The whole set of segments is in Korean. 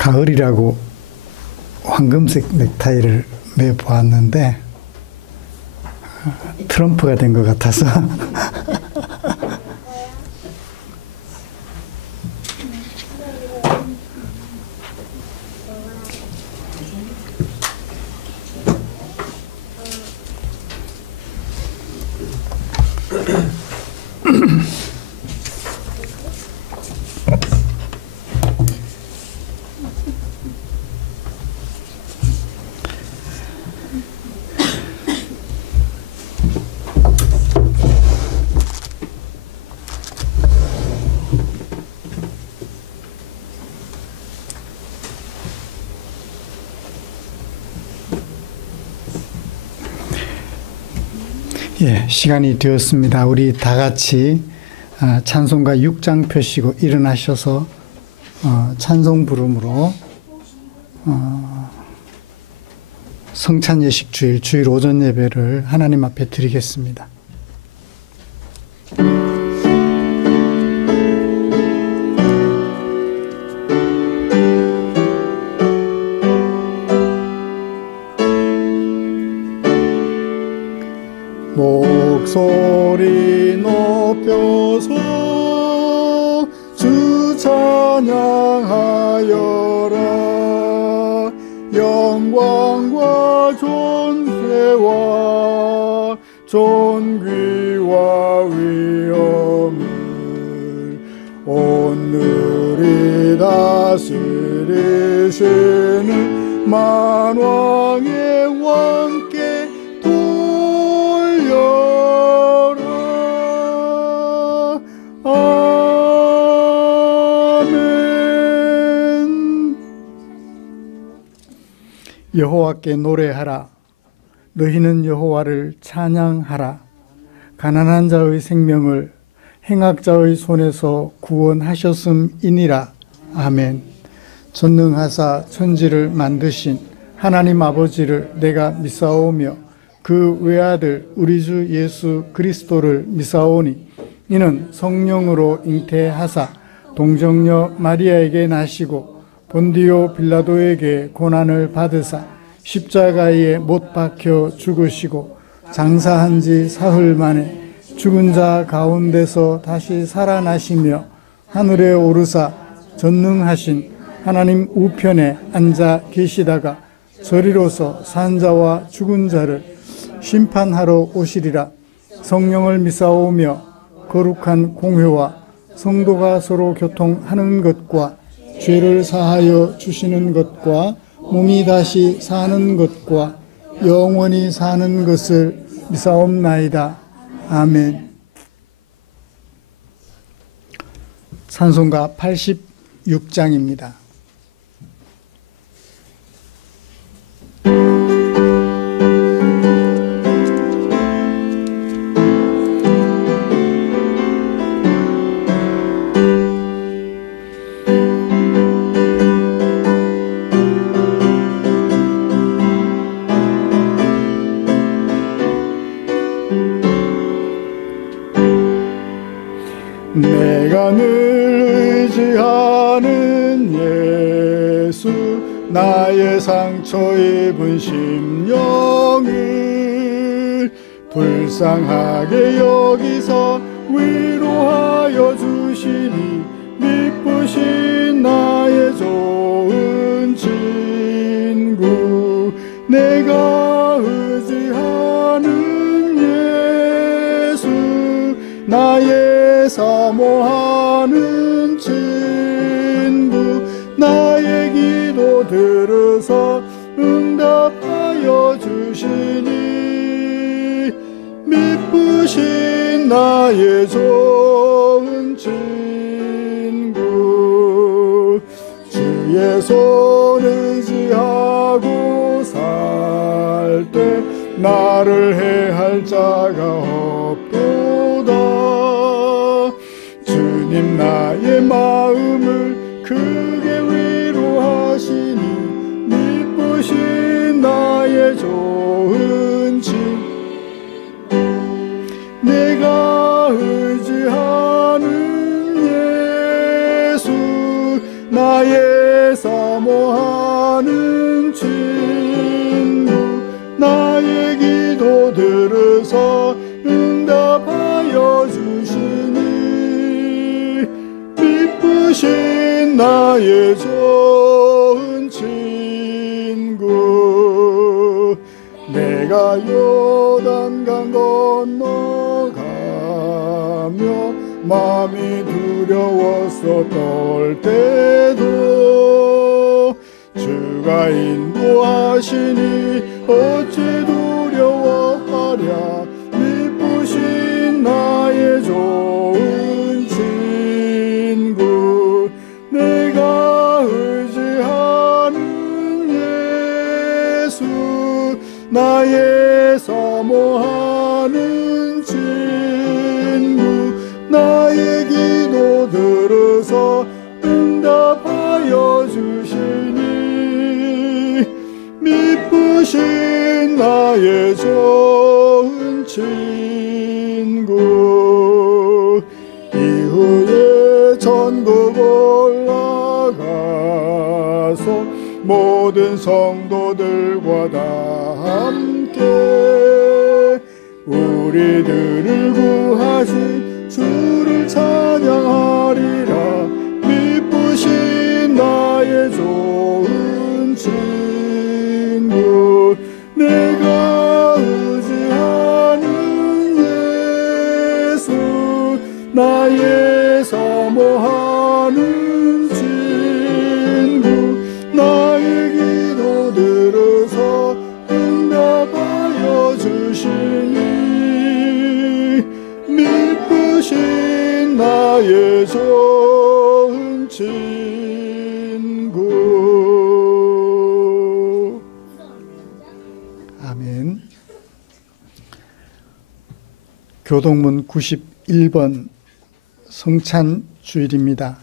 가을이라고 황금색 넥타이를 매보았는데 트럼프가 된 것 같아서 예, 시간이 되었습니다. 우리 다 같이 찬송가 6장 펴시고 일어나셔서 찬송 부름으로 성찬 예식 주일 오전 예배를 하나님 앞에 드리겠습니다. 목소리 높여서 주 찬양하여라. 영광과 존귀와 위엄을 오늘이 다스리시는 만왕의 왕께 여호와께 노래하라. 너희는 여호와를 찬양하라. 가난한 자의 생명을 행악자의 손에서 구원하셨음이니라. 아멘. 전능하사 천지를 만드신 하나님 아버지를 내가 믿사오며 그 외아들 우리 주 예수 그리스도를 믿사오니 이는 성령으로 잉태하사 동정녀 마리아에게 나시고 본디오 빌라도에게 고난을 받으사 십자가에 못 박혀 죽으시고 장사한 지 사흘 만에 죽은 자 가운데서 다시 살아나시며 하늘에 오르사 전능하신 하나님 우편에 앉아 계시다가 저리로서 산 자와 죽은 자를 심판하러 오시리라. 성령을 믿사오며 거룩한 공회와 성도가 서로 교통하는 것과 죄를 사하여 주시는 것과 몸이 다시 사는 것과 영원히 사는 것을 믿사옵나이다. 아멘. 찬송가 86장입니다. 내가 늘 의지하는 예수, 나의 상처 입은 심령을 불쌍하게 여기서 위로하여 주시니 미쁘신 나의 좋은 친구. 내가 의지하는 예수, 나의 사모하는 친구. 나의 기도 들으서 응답하여 주시니 미쁘신 나의 좋은 친구. 주의 손 의지하고 살 때 나를 해할 자가 없도다. 주님 나의 마음을 크게 위로하시니 미쁘신 나의 좋은 친구. 내가 의지하는 예수, 나의 사모하는 친구 나의 기도 들으사 응답하여 주시니 미쁘신 나의 좋은 친구 내가 요단강 건너가며 마음이 두려웠었던 때도 주가 인도하시니 어찌 두려워하랴 미쁘신 나의 좋은 친구 내가 의지하는 예수 나의 사모하는 친구 나의 기도 들으사 응답하여 주시니 미쁘신 나의 좋은 친구 이후에 천국 올라가서 모든 성도들과 다 함께 우리들을 구하신 주를 찬양하리라 미쁘신 나의 좋은 친구 내가 의지하는 예수 나의 사모하는 친구 나의 기도 들으사 응답하여 주시니 미쁘신 나의 좋은 친구. 아멘. 교동문 91번 성찬 주일입니다.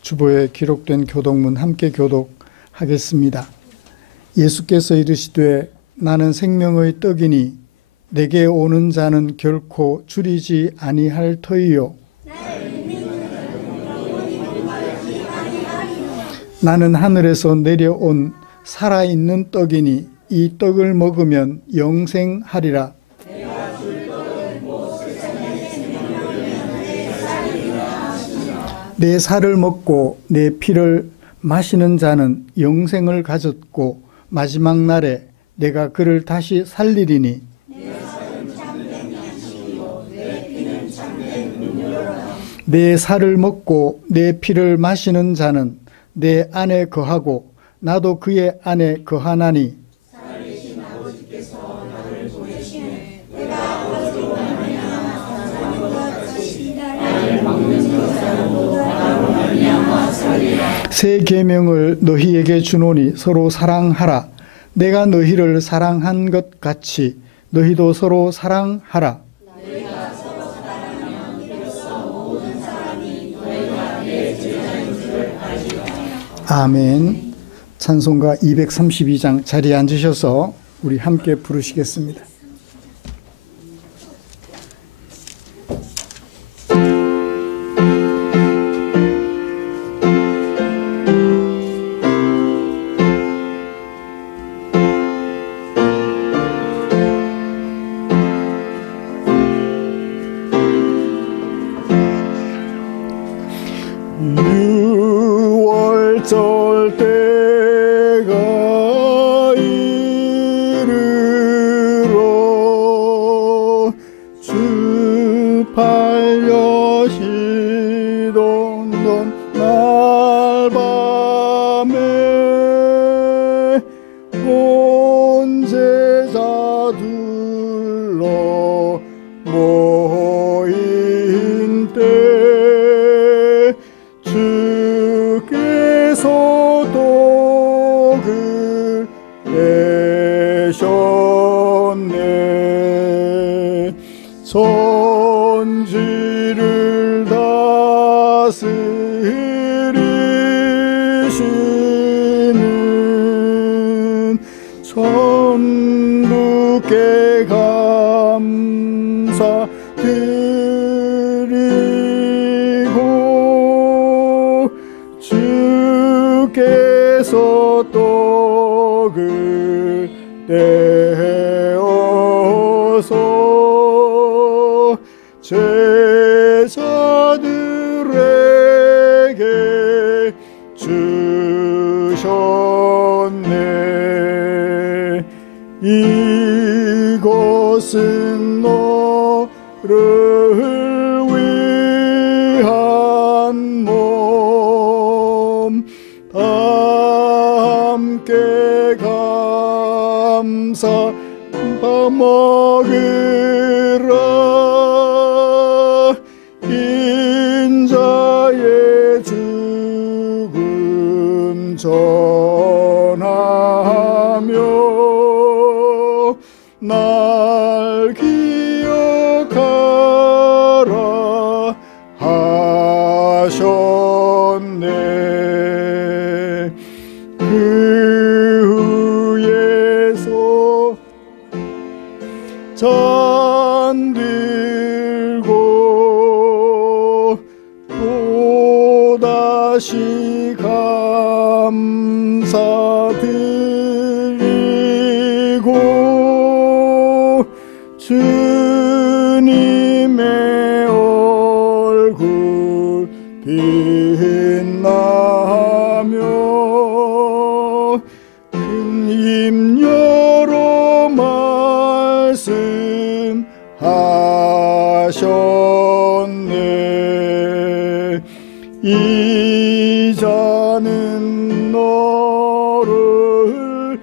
주보에 기록된 교동문 함께 교독하겠습니다. 예수께서 이르시되 나는 생명의 떡이니 내게 오는 자는 결코 줄이지 아니할 터이요 나는 하늘에서 내려온 살아있는 떡이니 이 떡을 먹으면 영생하리라. 내 살을 먹고 내 피를 마시는 자는 영생을 가졌고 마지막 날에 내가 그를 다시 살리리니 내 살을 먹고 내 피를 마시는 자는 내 안에 거하고 나도 그의 안에 거하나니 새 계명을 너희에게 주노니 서로 사랑하라. 내가 너희를 사랑한 것 같이 너희도 서로 사랑하라. 아멘. 찬송가 232장 자리에 앉으셔서 우리 함께 부르시겠습니다. 어쩔 때가 이르러 주 팔려시던 날 밤에 온 제자들로 모인 때 주께서 떡을 내셨네. 천지를 다스리시는 천부께 감사드리고 주께 주께서 또 그때어서 제자들에게 주셨네. 이것은 너를 위한 몸, 다 함께 감사 먹으라. 인자의 죽음 전하며 날 기억하라 하셨네. 그 후에서 잔 들고 또다시 감사드리고 주님의 얼굴 빛나며 큰 힘여로 말씀하셨네. 이 잔은 너를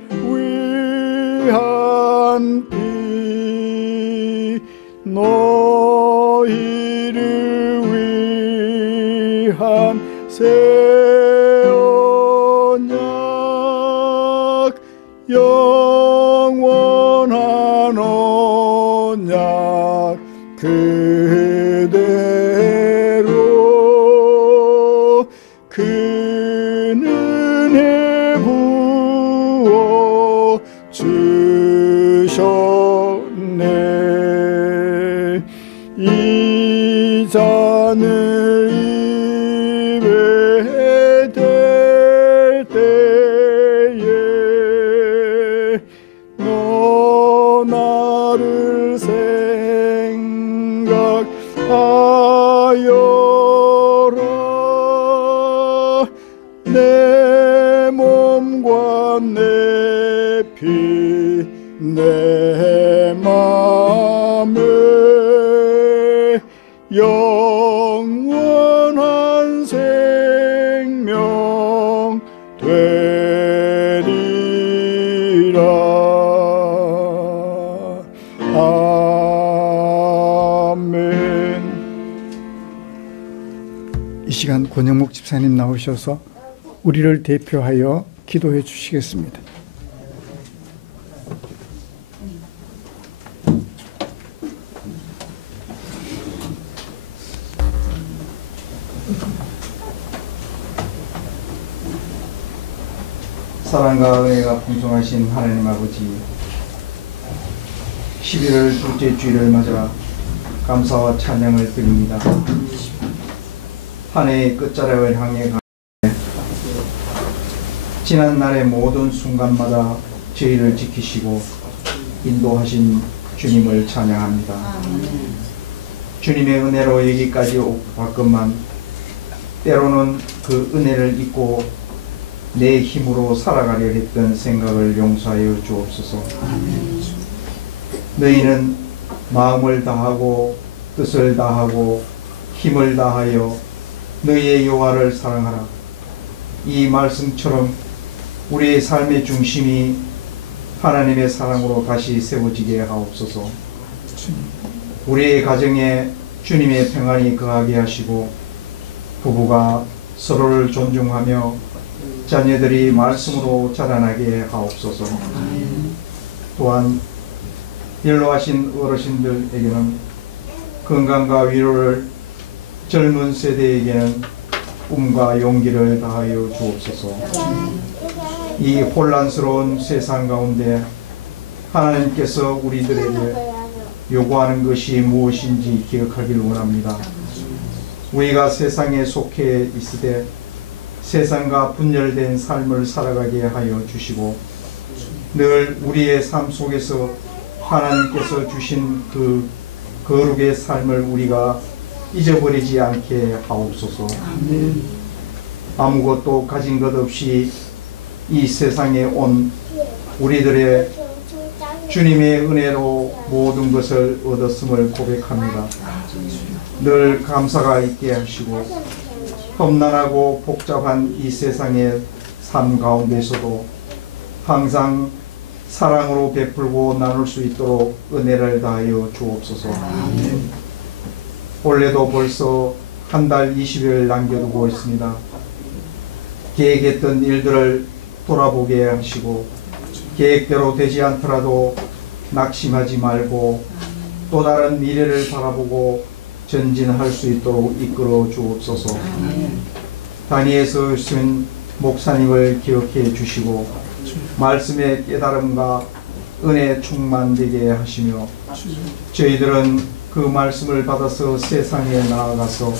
위한 피, 너희를 위한 새 언약, 영원한 언약 그대로 큰 은혜 부어 주셨네. 이 잔을 입에 댈 때에 너 나를 생각하여라. 내 몸과 내 피, 내 맘에 영원한 생명 되리라. 아멘. 이 시간 권영목 집사님 나오셔서 우리를 대표하여 기도해 주시겠습니다. 사랑과 은혜가 풍성하신 하나님 아버지, 11월 둘째 주일을 맞아 감사와 찬양을 드립니다. 한 해의 끝자락을 향해 지난 날의 모든 순간마다 저희를 지키시고 인도하신 주님을 찬양합니다. 주님의 은혜로 여기까지 왔건만 때로는 그 은혜를 잊고 내 힘으로 살아가려 했던 생각을 용서하여 주옵소서. 너희는 마음을 다하고 뜻을 다하고 힘을 다하여 너희의 여호와를 사랑하라. 이 말씀처럼 우리의 삶의 중심이 하나님의 사랑으로 다시 세워지게 하옵소서. 우리의 가정에 주님의 평안이 거하게 하시고 부부가 서로를 존중하며 자녀들이 말씀으로 자라나게 하옵소서. 또한 연로하신 어르신들에게는 건강과 위로를, 젊은 세대에게는 꿈과 용기를 다하여 주옵소서. 이 혼란스러운 세상 가운데 하나님께서 우리들에게 요구하는 것이 무엇인지 기억하기를 원합니다. 우리가 세상에 속해 있으되 세상과 분열된 삶을 살아가게 하여 주시고 늘 우리의 삶 속에서 하나님께서 주신 그 거룩의 삶을 우리가 잊어버리지 않게 하옵소서. 아무것도 가진 것 없이 이 세상에 온 우리들의 주님의 은혜로 모든 것을 얻었음을 고백합니다. 늘 감사가 있게 하시고 험난하고 복잡한 이 세상의 삶 가운데서도 항상 사랑으로 베풀고 나눌 수 있도록 은혜를 다하여 주옵소서. 올해도 벌써 한 달 20일 남겨두고 있습니다. 계획했던 일들을 돌아보게 하시고 계획대로 되지 않더라도 낙심하지 말고 또 다른 미래를 바라보고 전진할 수 있도록 이끌어 주옵소서. 단위에서 쓴 목사님을 기억해 주시고 말씀의 깨달음과 은혜 충만되게 하시며 저희들은 그 말씀을 받아서 세상에 나아가서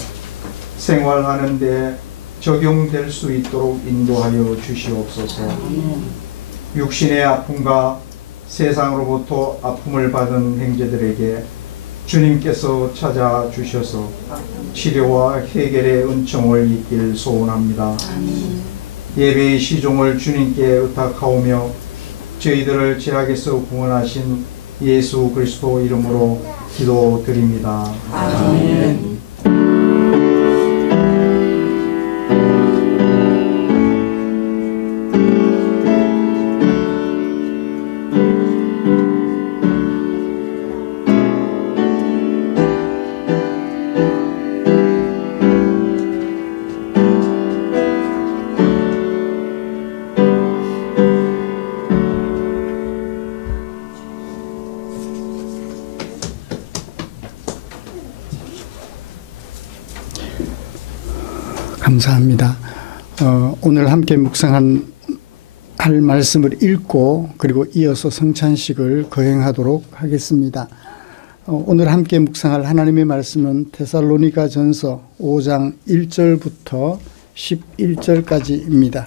생활하는 데 적용될 수 있도록 인도하여 주시옵소서. 육신의 아픔과 세상으로부터 아픔을 받은 형제들에게 주님께서 찾아주셔서 치료와 해결의 은총을 입길 소원합니다. 예배의 시종을 주님께 의탁하오며 저희들을 죄악에서 구원하신 예수 그리스도 이름으로 기도드립니다. 아멘. 감사합니다. 오늘 함께 묵상할 말씀을 읽고 그리고 이어서 성찬식을 거행하도록 하겠습니다. 오늘 함께 묵상할 하나님의 말씀은 데살로니가 전서 5장 1절부터 11절까지입니다.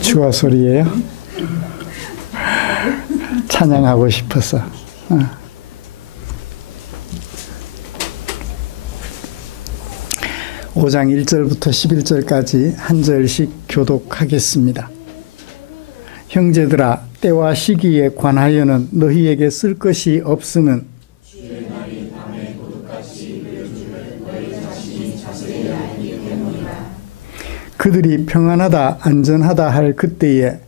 주와 소리예요. 찬양하고 싶어서. 5장 1절부터 11절까지 한 절씩 교독하겠습니다. 형제들아, 때와 시기에 관하여는 너희에게 쓸 것이 없음은 그들이 평안하다 안전하다 할 그때에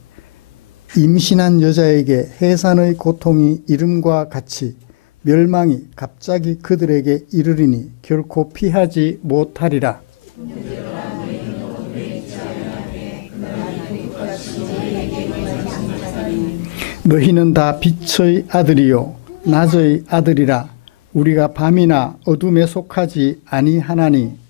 임신한 여자에게 해산의 고통이 이름과 같이 멸망이 갑자기 그들에게 이르리니 결코 피하지 못하리라. 너희는 다 빛의 아들이요 낮의 아들이라. 우리가 밤이나 어둠에 속하지 아니하나니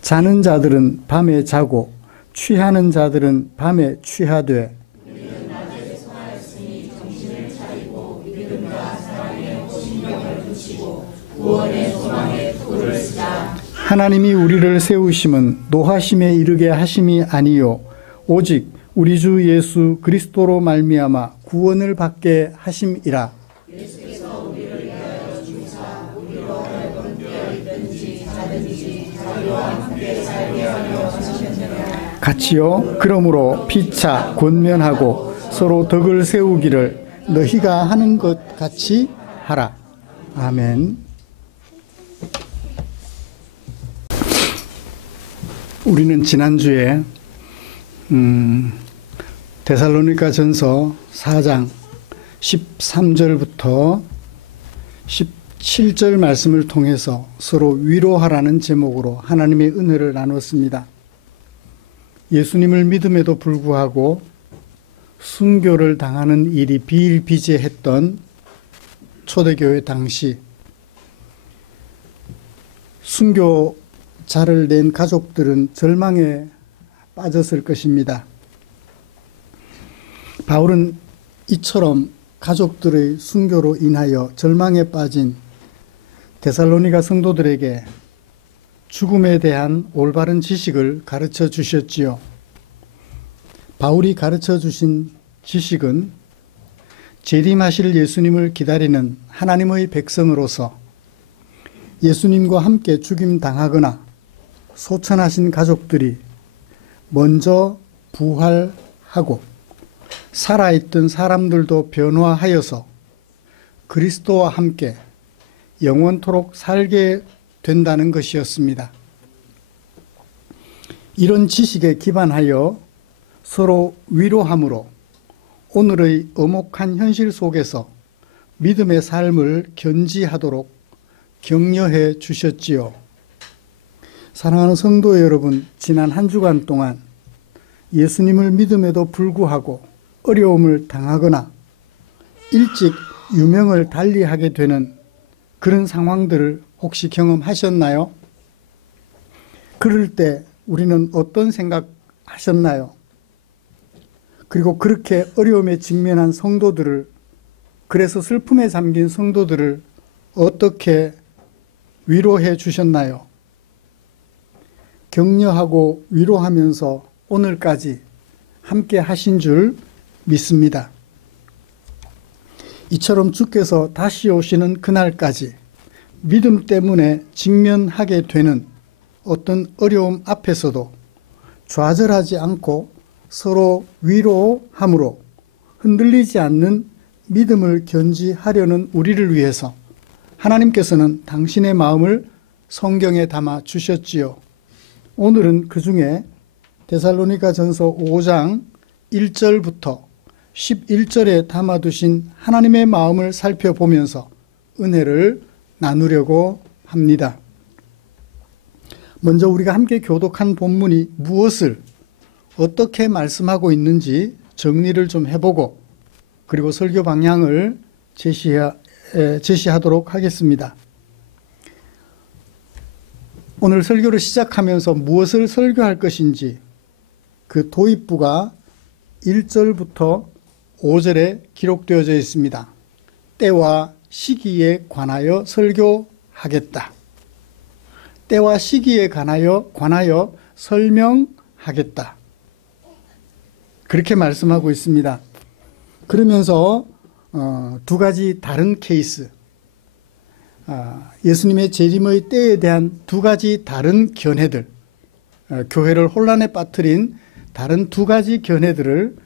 자는 자들은 밤에 자고 취하는 자들은 밤에 취하되 하나님이 우리를 세우심은 노하심에 이르게 하심이 아니요 오직 우리 주 예수 그리스도로 말미암아 구원을 받게 하심이라. 같이요 그러므로 피차 권면하고 서로 덕을 세우기를 너희가 하는 것 같이 하라. 아멘. 우리는 지난주에 데살로니가 전서 4장 13절부터 17절 말씀을 통해서 서로 위로하라는 제목으로 하나님의 은혜를 나눴습니다. 예수님을 믿음에도 불구하고 순교를 당하는 일이 비일비재했던 초대교회 당시 순교자를 낸 가족들은 절망에 빠졌을 것입니다. 바울은 이처럼 가족들의 순교로 인하여 절망에 빠진 데살로니가 성도들에게 죽음에 대한 올바른 지식을 가르쳐 주셨지요. 바울이 가르쳐 주신 지식은 재림하실 예수님을 기다리는 하나님의 백성으로서 예수님과 함께 죽임당하거나 소천하신 가족들이 먼저 부활하고 살아있던 사람들도 변화하여서 그리스도와 함께 영원토록 살게 된다는 것이었습니다. 이런 지식에 기반하여 서로 위로함으로 오늘의 엄혹한 현실 속에서 믿음의 삶을 견지하도록 격려해 주셨지요. 사랑하는 성도 여러분, 지난 한 주간 동안 예수님을 믿음에도 불구하고 어려움을 당하거나 일찍 유명을 달리하게 되는 그런 상황들을 혹시 경험하셨나요? 그럴 때 우리는 어떤 생각하셨나요? 그리고 그렇게 어려움에 직면한 성도들을, 그래서 슬픔에 잠긴 성도들을 어떻게 위로해 주셨나요? 격려하고 위로하면서 오늘까지 함께 하신 줄 믿습니다. 이처럼 주께서 다시 오시는 그날까지 믿음 때문에 직면하게 되는 어떤 어려움 앞에서도 좌절하지 않고 서로 위로함으로 흔들리지 않는 믿음을 견지하려는 우리를 위해서 하나님께서는 당신의 마음을 성경에 담아 주셨지요. 오늘은 그 중에 데살로니가전서 5장 1절부터 11절에 담아두신 하나님의 마음을 살펴보면서 은혜를 나누려고 합니다. 먼저 우리가 함께 교독한 본문이 무엇을 어떻게 말씀하고 있는지 정리를 좀 해보고 그리고 설교 방향을 제시하도록 하겠습니다. 오늘 설교를 시작하면서 무엇을 설교할 것인지 그 도입부가 1절부터 5절에 기록되어져 있습니다. 때와 시기에 관하여 설교하겠다. 때와 시기에 관하여 설명하겠다. 그렇게 말씀하고 있습니다. 그러면서 두 가지 다른 케이스, 예수님의 재림의 때에 대한 두 가지 다른 견해들, 교회를 혼란에 빠뜨린 다른 두 가지 견해들을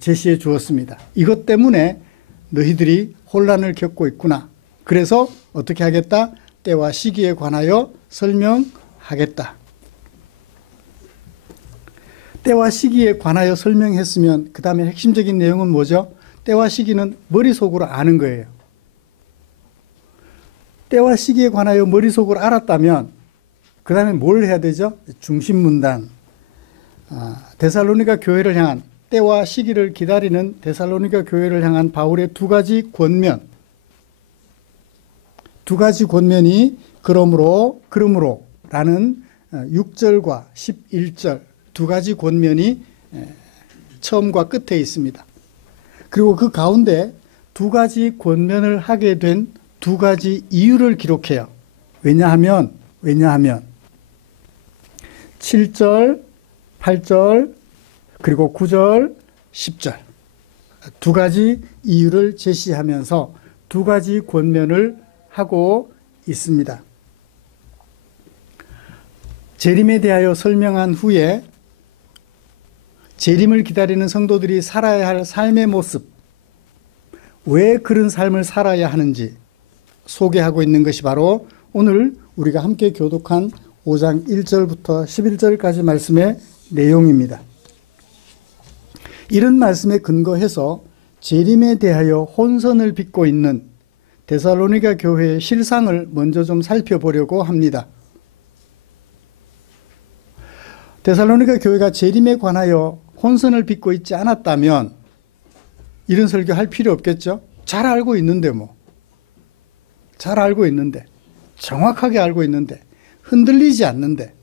제시해 주었습니다. 이것 때문에 너희들이 혼란을 겪고 있구나. 그래서 어떻게 하겠다? 때와 시기에 관하여 설명하겠다. 때와 시기에 관하여 설명했으면 그 다음에 핵심적인 내용은 뭐죠? 때와 시기는 머릿속으로 아는 거예요. 때와 시기에 관하여 머릿속으로 알았다면 그 다음에 뭘 해야 되죠? 중심문단. 데살로니가 교회를 향한, 때와 시기를 기다리는 데살로니가 교회를 향한 바울의 두 가지 권면. 두 가지 권면이 그러므로 라는 6절과 11절 두 가지 권면이 처음과 끝에 있습니다. 그리고 그 가운데 두 가지 권면을 하게 된 두 가지 이유를 기록해요. 왜냐하면 7절, 8절, 그리고 9절, 10절 두 가지 이유를 제시하면서 두 가지 권면을 하고 있습니다. 재림에 대하여 설명한 후에 재림을 기다리는 성도들이 살아야 할 삶의 모습, 왜 그런 삶을 살아야 하는지 소개하고 있는 것이 바로 오늘 우리가 함께 교독한 5장 1절부터 11절까지 말씀의 내용입니다. 이런 말씀에 근거해서 재림에 대하여 혼선을 빚고 있는 데살로니가 교회의 실상을 먼저 좀 살펴보려고 합니다. 데살로니가 교회가 재림에 관하여 혼선을 빚고 있지 않았다면 이런 설교할 필요 없겠죠? 잘 알고 있는데 정확하게 알고 있는데 흔들리지 않는데,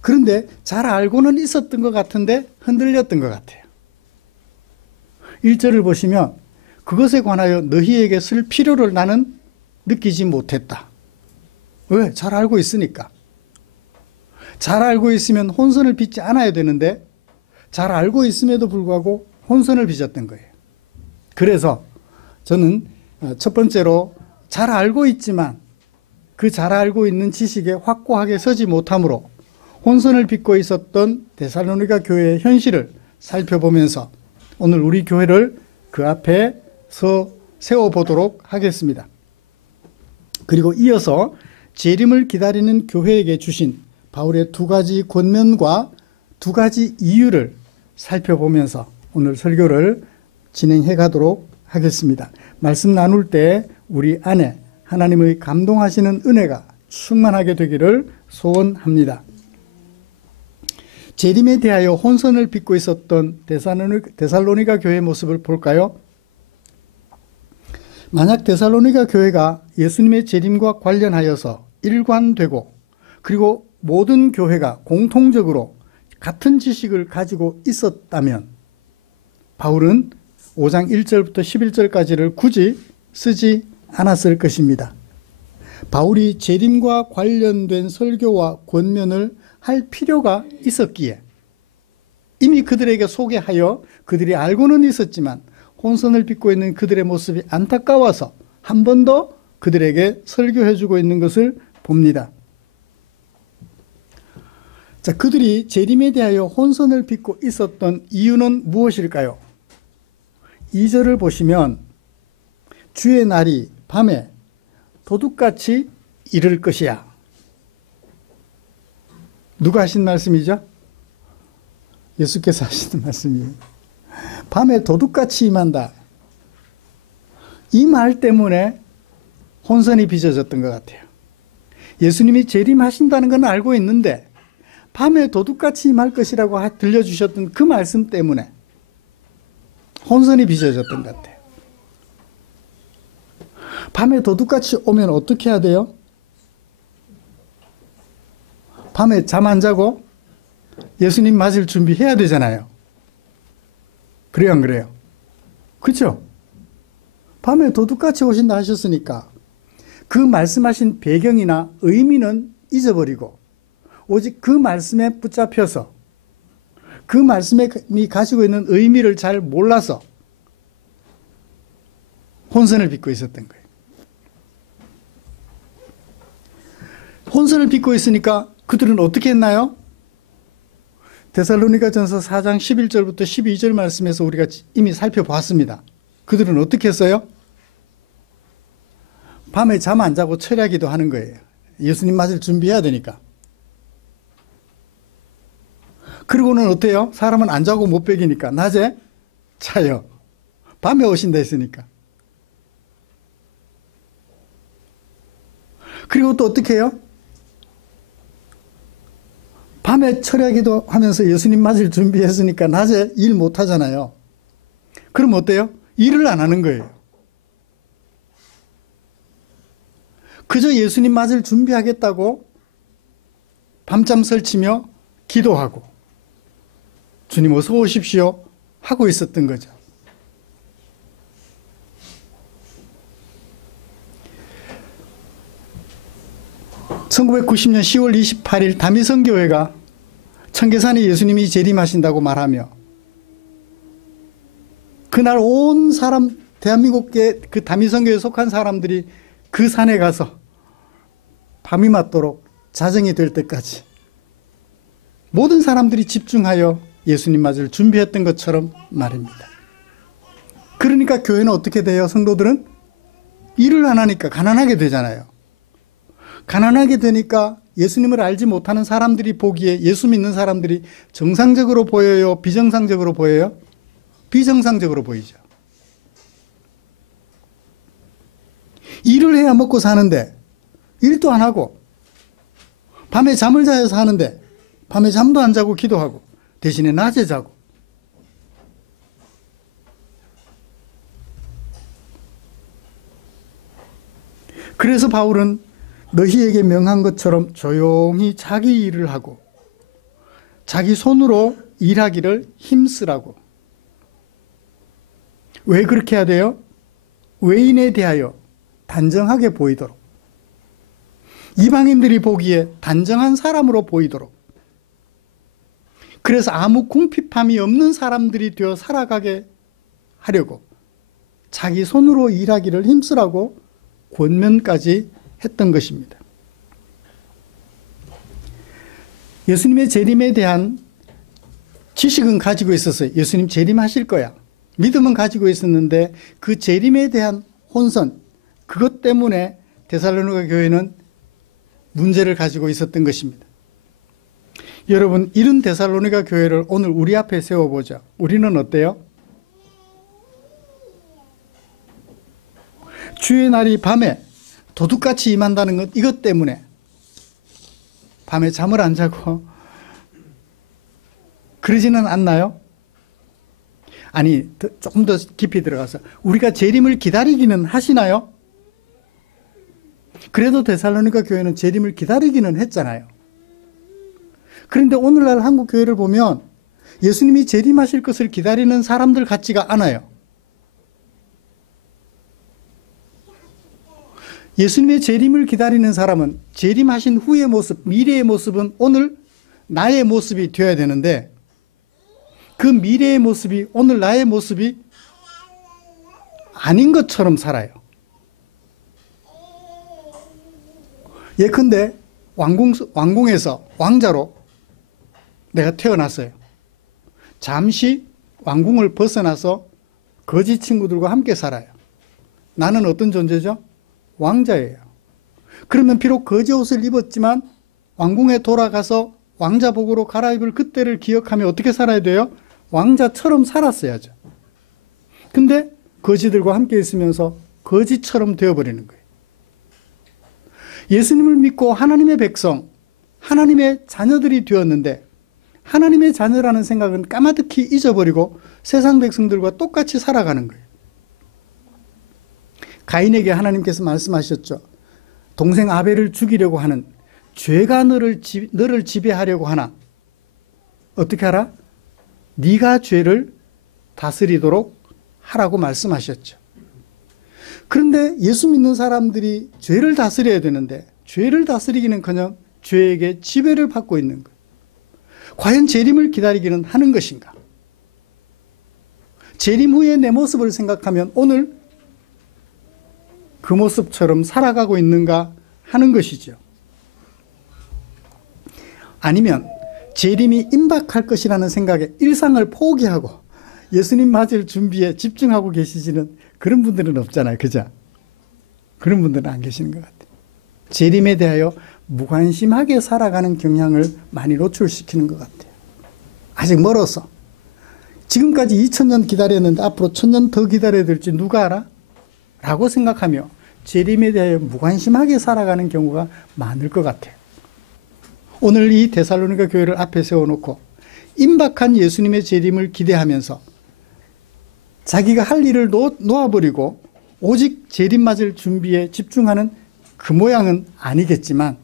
그런데 잘 알고는 있었던 것 같은데 흔들렸던 것 같아요. 1절을 보시면 그것에 관하여 너희에게 쓸 필요를 나는 느끼지 못했다. 왜? 잘 알고 있으니까. 잘 알고 있으면 혼선을 빚지 않아야 되는데 잘 알고 있음에도 불구하고 혼선을 빚었던 거예요. 그래서 저는 첫 번째로 잘 알고 있지만 그 잘 알고 있는 지식에 확고하게 서지 못함으로 혼선을 빚고 있었던 데살로니가 교회의 현실을 살펴보면서 오늘 우리 교회를 그 앞에 세워보도록 하겠습니다. 그리고 이어서 재림을 기다리는 교회에게 주신 바울의 두 가지 권면과 두 가지 이유를 살펴보면서 오늘 설교를 진행해 가도록 하겠습니다. 말씀 나눌 때 우리 안에 하나님의 감동하시는 은혜가 충만하게 되기를 소원합니다. 재림에 대하여 혼선을 빚고 있었던 데살로니가 교회의 모습을 볼까요? 만약 데살로니가 교회가 예수님의 재림과 관련하여서 일관되고 그리고 모든 교회가 공통적으로 같은 지식을 가지고 있었다면 바울은 5장 1절부터 11절까지를 굳이 쓰지 않았을 것입니다. 바울이 재림과 관련된 설교와 권면을 할 필요가 있었기에 이미 그들에게 소개하여 그들이 알고는 있었지만 혼선을 빚고 있는 그들의 모습이 안타까워서 한 번 더 그들에게 설교해주고 있는 것을 봅니다. 자, 그들이 재림에 대하여 혼선을 빚고 있었던 이유는 무엇일까요? 2절을 보시면 주의 날이 밤에 도둑같이 이를 것이야. 누가 하신 말씀이죠? 예수께서 하시는 말씀이에요. 밤에 도둑같이 임한다. 이 말 때문에 혼선이 빚어졌던 것 같아요. 예수님이 재림하신다는 건 알고 있는데 밤에 도둑같이 임할 것이라고 들려주셨던 그 말씀 때문에 혼선이 빚어졌던 것 같아요. 밤에 도둑같이 오면 어떻게 해야 돼요? 밤에 잠 안 자고 예수님 맞을 준비해야 되잖아요. 그래요, 안 그래요? 그렇죠? 밤에 도둑같이 오신다 하셨으니까 그 말씀하신 배경이나 의미는 잊어버리고 오직 그 말씀에 붙잡혀서 그 말씀이 가지고 있는 의미를 잘 몰라서 혼선을 빚고 있었던 거예요. 혼선을 빚고 있으니까 그들은 어떻게 했나요? 데살로니가전서 4장 11절부터 12절 말씀에서 우리가 이미 살펴봤습니다. 그들은 어떻게 했어요? 밤에 잠 안 자고 철야기도 하는 거예요. 예수님 맞을 준비해야 되니까. 그리고는 어때요? 사람은 안 자고 못 베기니까 낮에 자요. 밤에 오신다 했으니까. 그리고 또 어떻게 해요? 밤에 철야기도 하면서 예수님 맞을 준비했으니까 낮에 일 못 하잖아요. 그럼 어때요? 일을 안 하는 거예요. 그저 예수님 맞을 준비하겠다고 밤잠 설치며 기도하고 주님 어서 오십시오 하고 있었던 거죠. (1990년 10월 28일) 다미성교회가 청계산에 예수님이 재림하신다고 말하며 그날 온 사람 대한민국의 그 다미성교회에 속한 사람들이 그 산에 가서 밤이 맞도록 자정이 될 때까지 모든 사람들이 집중하여 예수님 맞을 준비했던 것처럼 말입니다. 그러니까 교회는 어떻게 돼요? 성도들은 일을 안 하니까 가난하게 되잖아요. 가난하게 되니까 예수님을 알지 못하는 사람들이 보기에 예수 믿는 사람들이 정상적으로 보여요? 비정상적으로 보여요? 비정상적으로 보이죠. 일을 해야 먹고 사는데 일도 안 하고 밤에 잠을 자야 사는데 밤에 잠도 안 자고 기도하고 대신에 낮에 자고 그래서 바울은 너희에게 명한 것처럼 조용히 자기 일을 하고 자기 손으로 일하기를 힘쓰라고. 왜 그렇게 해야 돼요? 외인에 대하여 단정하게 보이도록, 이방인들이 보기에 단정한 사람으로 보이도록, 그래서 아무 궁핍함이 없는 사람들이 되어 살아가게 하려고 자기 손으로 일하기를 힘쓰라고 권면까지 했던 것입니다. 예수님의 재림에 대한 지식은 가지고 있었어요. 예수님 재림하실 거야. 믿음은 가지고 있었는데 그 재림에 대한 혼선, 그것 때문에 데살로니가 교회는 문제를 가지고 있었던 것입니다. 여러분, 이런 데살로니가 교회를 오늘 우리 앞에 세워보자. 우리는 어때요? 주의 날이 밤에 도둑같이 임한다는 것, 이것 때문에 밤에 잠을 안 자고 그러지는 않나요? 아니, 조금 더 깊이 들어가서 우리가 재림을 기다리기는 하시나요? 그래도 데살로니가 교회는 재림을 기다리기는 했잖아요. 그런데 오늘날 한국 교회를 보면 예수님이 재림하실 것을 기다리는 사람들 같지가 않아요. 예수님의 재림을 기다리는 사람은 재림하신 후의 모습, 미래의 모습은 오늘 나의 모습이 되어야 되는데 그 미래의 모습이 오늘 나의 모습이 아닌 것처럼 살아요. 예컨대 왕궁에서 왕자로 내가 태어났어요. 잠시 왕궁을 벗어나서 거지 친구들과 함께 살아요. 나는 어떤 존재죠? 왕자예요. 그러면 비록 거지 옷을 입었지만 왕궁에 돌아가서 왕자복으로 갈아입을 그때를 기억하며 어떻게 살아야 돼요? 왕자처럼 살았어야죠. 근데 거지들과 함께 있으면서 거지처럼 되어버리는 거예요. 예수님을 믿고 하나님의 백성, 하나님의 자녀들이 되었는데 하나님의 자녀라는 생각은 까마득히 잊어버리고 세상 백성들과 똑같이 살아가는 거예요. 가인에게 하나님께서 말씀하셨죠. 동생 아벨을 죽이려고 하는 죄가 너를 지배하려고 하나 어떻게 하라? 네가 죄를 다스리도록 하라고 말씀하셨죠. 그런데 예수 믿는 사람들이 죄를 다스려야 되는데 죄를 다스리기는커녕 죄에게 지배를 받고 있는 거예요. 과연 재림을 기다리기는 하는 것인가? 재림 후에 내 모습을 생각하면 오늘 그 모습처럼 살아가고 있는가 하는 것이죠. 아니면 재림이 임박할 것이라는 생각에 일상을 포기하고 예수님 맞을 준비에 집중하고 계시지는 그런 분들은 없잖아요. 그죠? 그런 분들은 안 계시는 것 같아요. 재림에 대하여 무관심하게 살아가는 경향을 많이 노출시키는 것 같아요. 아직 멀어서. 지금까지 2000년 기다렸는데 앞으로 1000년 더 기다려야 될지 누가 알아? 라고 생각하며 재림에 대하여 무관심하게 살아가는 경우가 많을 것 같아요. 오늘 이 데살로니가 교회를 앞에 세워놓고 임박한 예수님의 재림을 기대하면서 자기가 할 일을 놓아버리고 오직 재림 맞을 준비에 집중하는 그 모양은 아니겠지만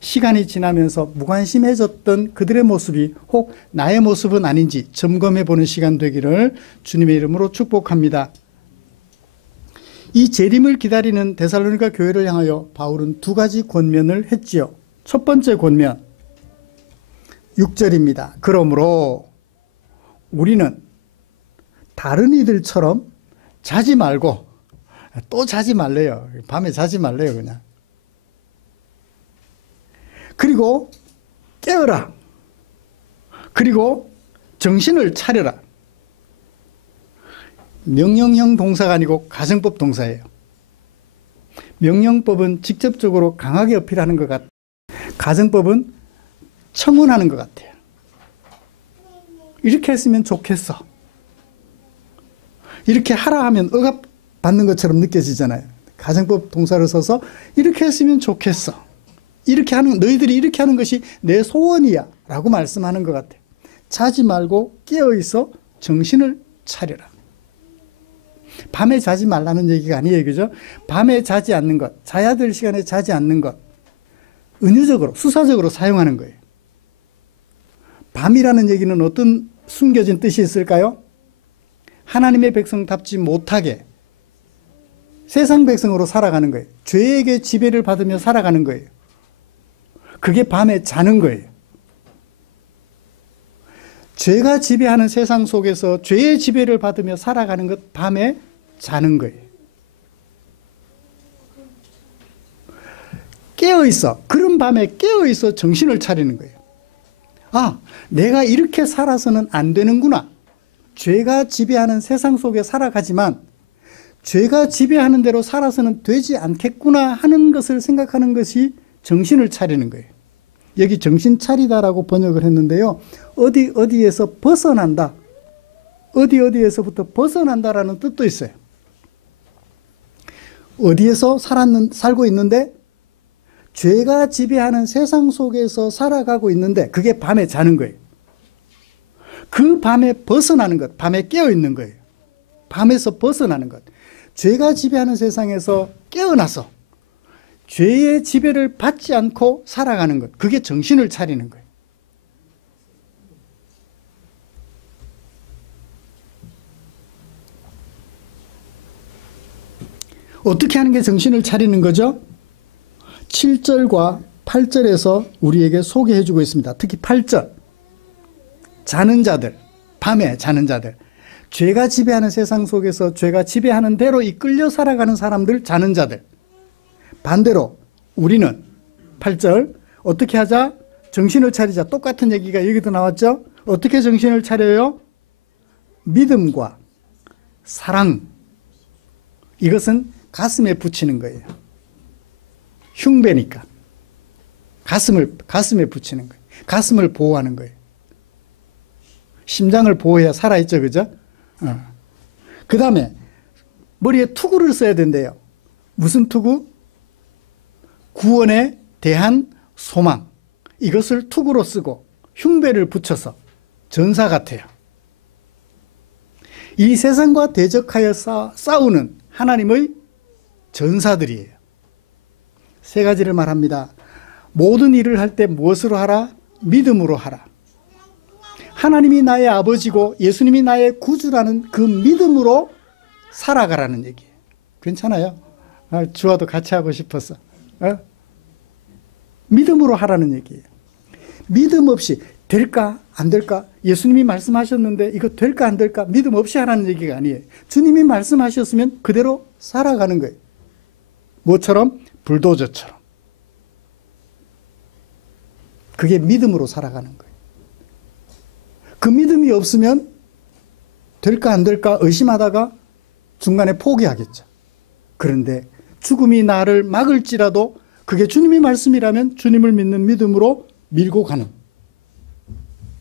시간이 지나면서 무관심해졌던 그들의 모습이 혹 나의 모습은 아닌지 점검해보는 시간 되기를 주님의 이름으로 축복합니다. 이 재림을 기다리는 데살로니가 교회를 향하여 바울은 두 가지 권면을 했지요. 첫 번째 권면 6절입니다. 그러므로 우리는 다른 이들처럼 자지 말고 또 자지 말래요. 밤에 자지 말래요. 그냥. 그리고 깨어라. 그리고 정신을 차려라. 명령형 동사가 아니고 가정법 동사예요. 명령법은 직접적으로 강하게 어필하는 것 같아요. 가정법은 청원하는 것 같아요. 이렇게 했으면 좋겠어. 이렇게 하라 하면 억압받는 것처럼 느껴지잖아요. 가정법 동사를 써서 이렇게 했으면 좋겠어. 이렇게 하는, 너희들이 이렇게 하는 것이 내 소원이야 라고 말씀하는 것 같아요. 자지 말고 깨어있어 정신을 차려라. 밤에 자지 말라는 얘기가 아니에요. 그죠? 밤에 자지 않는 것, 자야 될 시간에 자지 않는 것, 은유적으로, 수사적으로 사용하는 거예요. 밤이라는 얘기는 어떤 숨겨진 뜻이 있을까요? 하나님의 백성답지 못하게 세상 백성으로 살아가는 거예요. 죄에게 지배를 받으며 살아가는 거예요. 그게 밤에 자는 거예요. 죄가 지배하는 세상 속에서 죄의 지배를 받으며 살아가는 것, 밤에 자는 거예요. 깨어있어. 그런 밤에 깨어있어 정신을 차리는 거예요. 아, 내가 이렇게 살아서는 안 되는구나. 죄가 지배하는 세상 속에 살아가지만 죄가 지배하는 대로 살아서는 되지 않겠구나 하는 것을 생각하는 것이 정신을 차리는 거예요. 여기 정신 차리다라고 번역을 했는데요. 어디에서 벗어난다. 어디에서부터 벗어난다라는 뜻도 있어요. 어디에서 살고 있는데 죄가 지배하는 세상 속에서 살아가고 있는데 그게 밤에 자는 거예요. 그 밤에 벗어나는 것, 밤에 깨어 있는 거예요. 밤에서 벗어나는 것. 죄가 지배하는 세상에서 깨어나서 죄의 지배를 받지 않고 살아가는 것. 그게 정신을 차리는 거예요. 어떻게 하는 게 정신을 차리는 거죠? 7절과 8절에서 우리에게 소개해 주고 있습니다. 특히 8절. 자는 자들, 밤에 자는 자들. 죄가 지배하는 세상 속에서 죄가 지배하는 대로 이끌려 살아가는 사람들, 자는 자들. 반대로 우리는 8절 어떻게 하자? 정신을 차리자. 똑같은 얘기가 여기도 나왔죠? 어떻게 정신을 차려요? 믿음과 사랑. 이것은 가슴에 붙이는 거예요. 흉배니까. 가슴에 붙이는 거예요. 가슴을 보호하는 거예요. 심장을 보호해야 살아있죠. 그죠? 그 다음에 머리에 투구를 써야 된대요. 무슨 투구? 구원에 대한 소망. 이것을 투구로 쓰고 흉배를 붙여서 전사 같아요. 이 세상과 대적하여 싸우는 하나님의 전사들이에요. 세 가지를 말합니다. 모든 일을 할 때 무엇으로 하라? 믿음으로 하라. 하나님이 나의 아버지고 예수님이 나의 구주라는 그 믿음으로 살아가라는 얘기예요. 괜찮아요? 주와도 같이 하고 싶어서. 믿음으로 하라는 얘기예요. 믿음 없이 될까 안 될까? 예수님이 말씀하셨는데 이거 될까 안 될까? 믿음 없이 하라는 얘기가 아니에요. 주님이 말씀하셨으면 그대로 살아가는 거예요. 뭐처럼? 불도저처럼. 그게 믿음으로 살아가는 거예요. 그 믿음이 없으면 될까 안 될까 의심하다가 중간에 포기하겠죠. 그런데 죽음이 나를 막을지라도 그게 주님의 말씀이라면 주님을 믿는 믿음으로 밀고 가는,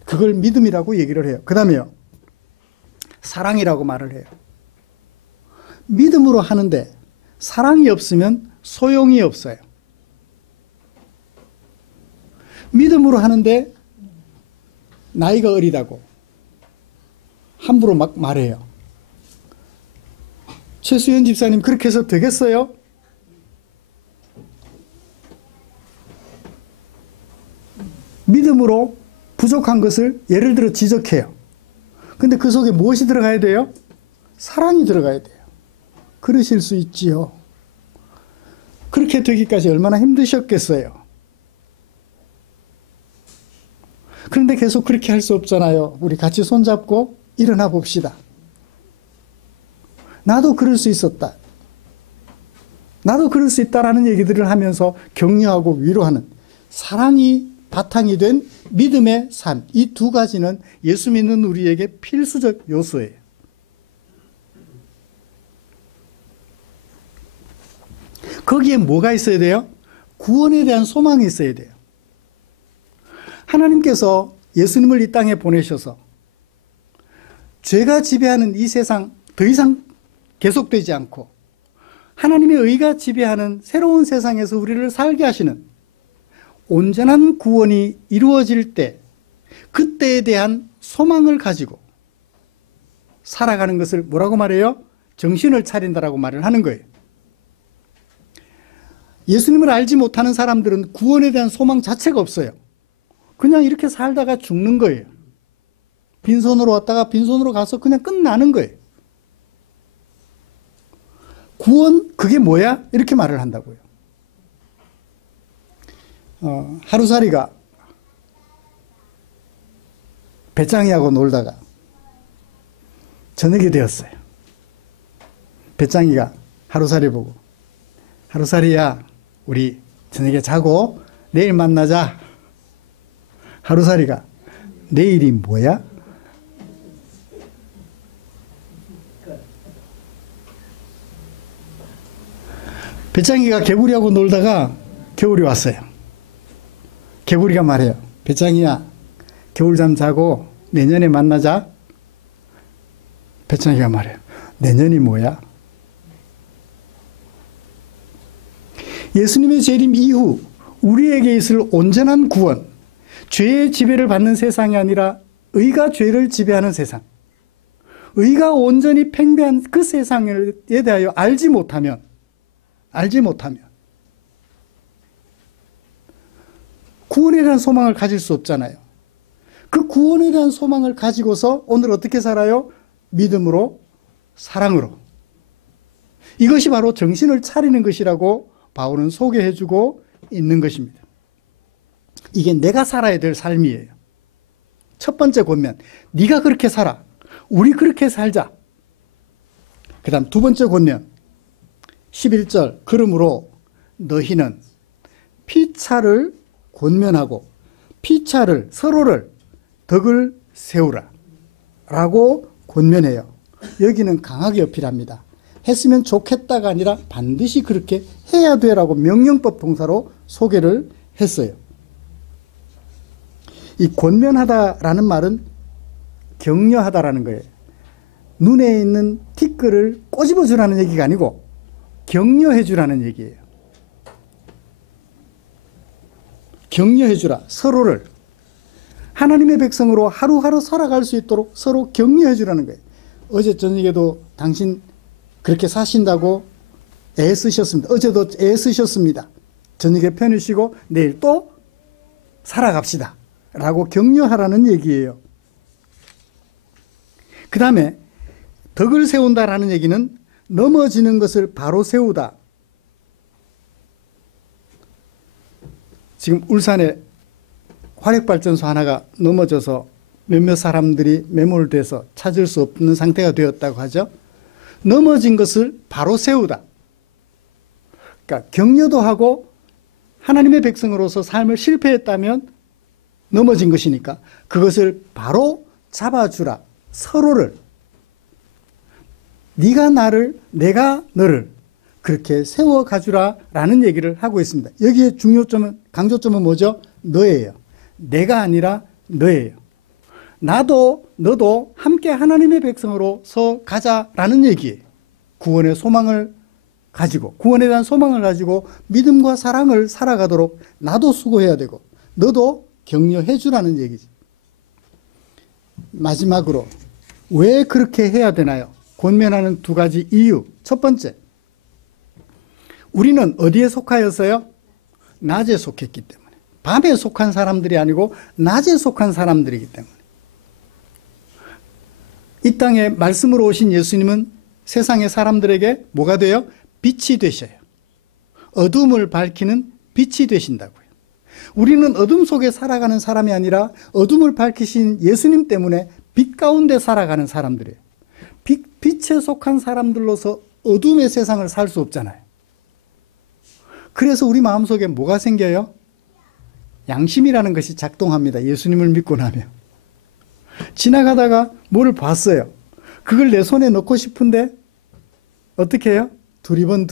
그걸 믿음이라고 얘기를 해요. 그 다음에요, 사랑이라고 말을 해요. 믿음으로 하는데 사랑이 없으면 소용이 없어요. 믿음으로 하는데 나이가 어리다고 함부로 막 말해요. 최수연 집사님 그렇게 해서 되겠어요? 믿음으로 부족한 것을 예를 들어 지적해요. 근데 그 속에 무엇이 들어가야 돼요? 사랑이 들어가야 돼요. 그러실 수 있지요. 그렇게 되기까지 얼마나 힘드셨겠어요. 그런데 계속 그렇게 할 수 없잖아요. 우리 같이 손잡고 일어나 봅시다. 나도 그럴 수 있었다. 나도 그럴 수 있다라는 얘기들을 하면서 격려하고 위로하는 사랑이 바탕이 된 믿음의 삶. 이 두 가지는 예수 믿는 우리에게 필수적 요소예요. 거기에 뭐가 있어야 돼요? 구원에 대한 소망이 있어야 돼요. 하나님께서 예수님을 이 땅에 보내셔서 죄가 지배하는 이 세상 더 이상 계속되지 않고 하나님의 의가 지배하는 새로운 세상에서 우리를 살게 하시는 온전한 구원이 이루어질 때 그때에 대한 소망을 가지고 살아가는 것을 뭐라고 말해요? 정신을 차린다라고 말을 하는 거예요. 예수님을 알지 못하는 사람들은 구원에 대한 소망 자체가 없어요. 그냥 이렇게 살다가 죽는 거예요. 빈손으로 왔다가 빈손으로 가서 그냥 끝나는 거예요. 구원 그게 뭐야? 이렇게 말을 한다고요. 하루살이가 배짱이하고 놀다가 저녁이 되었어요. 배짱이가 하루살이 보고, 하루살이야, 우리 저녁에 자고 내일 만나자. 하루살이가 내일이 뭐야? 배짱이가 개구리하고 놀다가 겨울이 왔어요. 개구리가 말해요. 배짱이야, 겨울잠 자고 내년에 만나자. 배짱이가 말해요. 내년이 뭐야? 예수님의 재림 이후 우리에게 있을 온전한 구원, 죄의 지배를 받는 세상이 아니라 의가 죄를 지배하는 세상, 의가 온전히 팽배한 그 세상에 대하여 알지 못하면 구원에 대한 소망을 가질 수 없잖아요. 그 구원에 대한 소망을 가지고서 오늘 어떻게 살아요? 믿음으로, 사랑으로. 이것이 바로 정신을 차리는 것이라고 바울은 소개해주고 있는 것입니다. 이게 내가 살아야 될 삶이에요. 첫 번째 권면, 네가 그렇게 살아. 우리 그렇게 살자. 그 다음 두 번째 권면, 11절, 그러므로 너희는 피차를 권면하고 피차를, 서로를 덕을 세우라 라고 권면해요. 여기는 강하게 어필합니다. 했으면 좋겠다가 아니라 반드시 그렇게 해야 되라고 명령법 동사로 소개를 했어요. 이 권면하다라는 말은 격려하다라는 거예요. 눈에 있는 티끌을 꼬집어 주라는 얘기가 아니고 격려해 주라는 얘기예요. 격려해 주라. 서로를 하나님의 백성으로 하루하루 살아갈 수 있도록 서로 격려해 주라는 거예요. 어제 저녁에도 당신 그렇게 사신다고 애쓰셨습니다. 어제도 애쓰셨습니다. 저녁에 편히 쉬고 내일 또 살아갑시다 라고 격려하라는 얘기예요. 그 다음에 덕을 세운다라는 얘기는 넘어지는 것을 바로 세우다. 지금 울산에 화력발전소 하나가 넘어져서 몇몇 사람들이 매몰돼서 찾을 수 없는 상태가 되었다고 하죠. 넘어진 것을 바로 세우다. 그러니까 격려도 하고 하나님의 백성으로서 삶을 실패했다면 넘어진 것이니까 그것을 바로 잡아주라. 서로를, 네가 나를, 내가 너를 그렇게 세워가주라 라는 얘기를 하고 있습니다. 여기에 중요점은, 강조점은 뭐죠? 너예요. 내가 아니라 너예요. 나도 너도 함께 하나님의 백성으로서 가자라는 얘기예요. 구원의 소망을 가지고, 구원에 대한 소망을 가지고 믿음과 사랑을 살아가도록 나도 수고해야 되고 너도 격려해 주라는 얘기지. 마지막으로 왜 그렇게 해야 되나요? 권면하는 두 가지 이유. 첫 번째, 우리는 어디에 속하였어요? 낮에 속했기 때문에. 밤에 속한 사람들이 아니고 낮에 속한 사람들이기 때문에. 이 땅에 말씀으로 오신 예수님은 세상의 사람들에게 뭐가 돼요? 빛이 되셔요. 어둠을 밝히는 빛이 되신다고요. 우리는 어둠 속에 살아가는 사람이 아니라 어둠을 밝히신 예수님 때문에 빛 가운데 살아가는 사람들이에요. 빛에 속한 사람들로서 어둠의 세상을 살 수 없잖아요. 그래서 우리 마음속에 뭐가 생겨요? 양심이라는 것이 작동합니다. 예수님을 믿고 나면. 지나가다가 뭐를 봤어요. 그걸 내 손에 넣고 싶은데 어떻게 해요? 두리번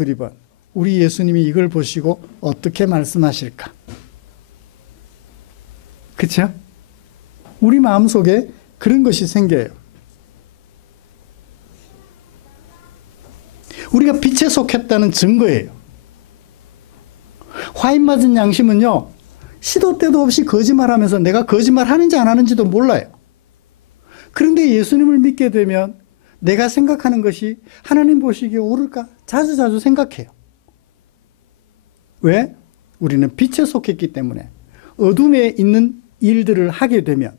우리 예수님이 이걸 보시고 어떻게 말씀하실까? 그렇죠? 우리 마음속에 그런 것이 생겨요. 우리가 빛에 속했다는 증거예요. 화인 맞은 양심은요, 시도 때도 없이 거짓말하면서 내가 거짓말하는지 안 하는지도 몰라요. 그런데 예수님을 믿게 되면 내가 생각하는 것이 하나님 보시기에 옳을까? 자주자주 생각해요. 왜? 우리는 빛에 속했기 때문에 어둠에 있는 일들을 하게 되면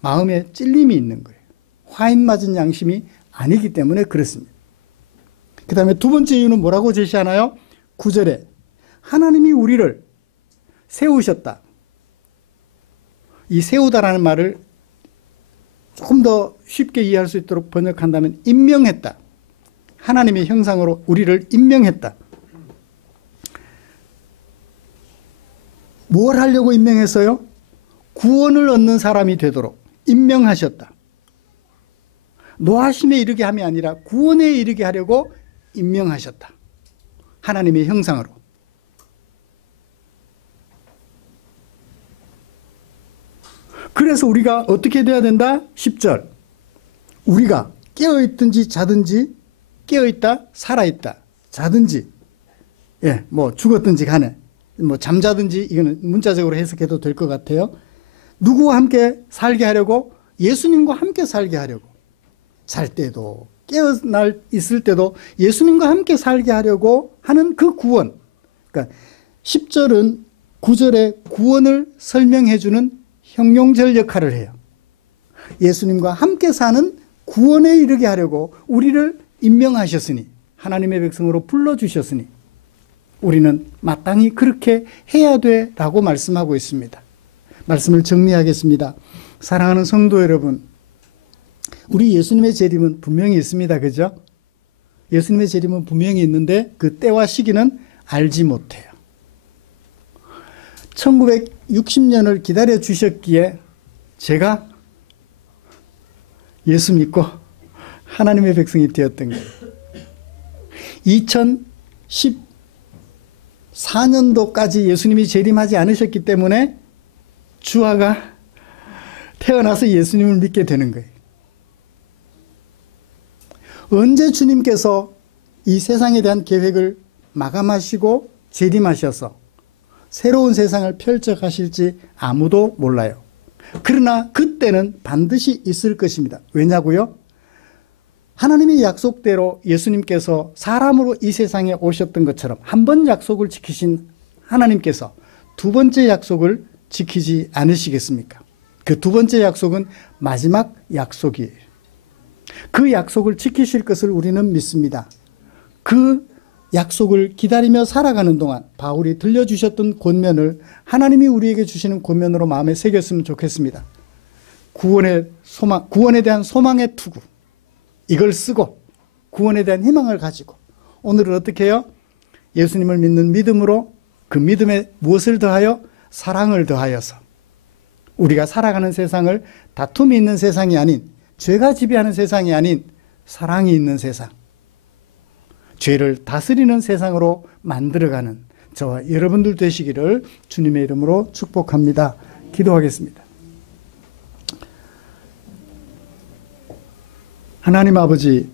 마음에 찔림이 있는 거예요. 화인 맞은 양심이 아니기 때문에 그렇습니다. 그 다음에 두 번째 이유는 뭐라고 제시하나요? 9절에 하나님이 우리를 세우셨다. 이 세우다라는 말을 조금 더 쉽게 이해할 수 있도록 번역한다면 임명했다. 하나님의 형상으로 우리를 임명했다. 뭘 하려고 임명했어요? 구원을 얻는 사람이 되도록 임명하셨다. 노하심에 이르게 함이 아니라 구원에 이르게 하려고 임명하셨다. 하나님의 형상으로. 그래서 우리가 어떻게 돼야 된다? 10절. 우리가 깨어있든지 자든지, 깨어있다, 살아있다, 자든지, 뭐 죽었든지 간에, 뭐 잠자든지, 이거는 문자적으로 해석해도 될 것 같아요. 누구와 함께 살게 하려고? 예수님과 함께 살게 하려고. 잘 때도, 깨어나 있을 때도 예수님과 함께 살게 하려고 하는 그 구원. 그러니까 10절은 9절의 구원을 설명해주는 형용절 역할을 해요. 예수님과 함께 사는 구원에 이르게 하려고 우리를 임명하셨으니, 하나님의 백성으로 불러주셨으니 우리는 마땅히 그렇게 해야 돼 라고 말씀하고 있습니다. 말씀을 정리하겠습니다. 사랑하는 성도 여러분, 우리 예수님의 재림은 분명히 있습니다. 그죠? 예수님의 재림은 분명히 있는데 그 때와 시기는 알지 못해요. 1960년을 기다려 주셨기에 제가 예수 믿고 하나님의 백성이 되었던 거예요. 2014년도까지 예수님이 재림하지 않으셨기 때문에 주아가 태어나서 예수님을 믿게 되는 거예요. 언제 주님께서 이 세상에 대한 계획을 마감하시고 재림하셔서 새로운 세상을 펼쳐가실지 아무도 몰라요. 그러나 그때는 반드시 있을 것입니다. 왜냐고요? 하나님의 약속대로 예수님께서 사람으로 이 세상에 오셨던 것처럼 한 번 약속을 지키신 하나님께서 두 번째 약속을 지키지 않으시겠습니까? 그 두 번째 약속은 마지막 약속이에요. 그 약속을 지키실 것을 우리는 믿습니다. 그 약속을 기다리며 살아가는 동안 바울이 들려주셨던 권면을 하나님이 우리에게 주시는 권면으로 마음에 새겼으면 좋겠습니다. 구원의 소망, 구원에 대한 소망의 투구, 이걸 쓰고 구원에 대한 희망을 가지고 오늘은 어떻게 해요? 예수님을 믿는 믿음으로 그 믿음에 무엇을 더하여? 사랑을 더하여서 우리가 살아가는 세상을 다툼이 있는 세상이 아닌, 죄가 지배하는 세상이 아닌 사랑이 있는 세상, 죄를 다스리는 세상으로 만들어가는 저와 여러분들 되시기를 주님의 이름으로 축복합니다. 기도하겠습니다. 하나님 아버지,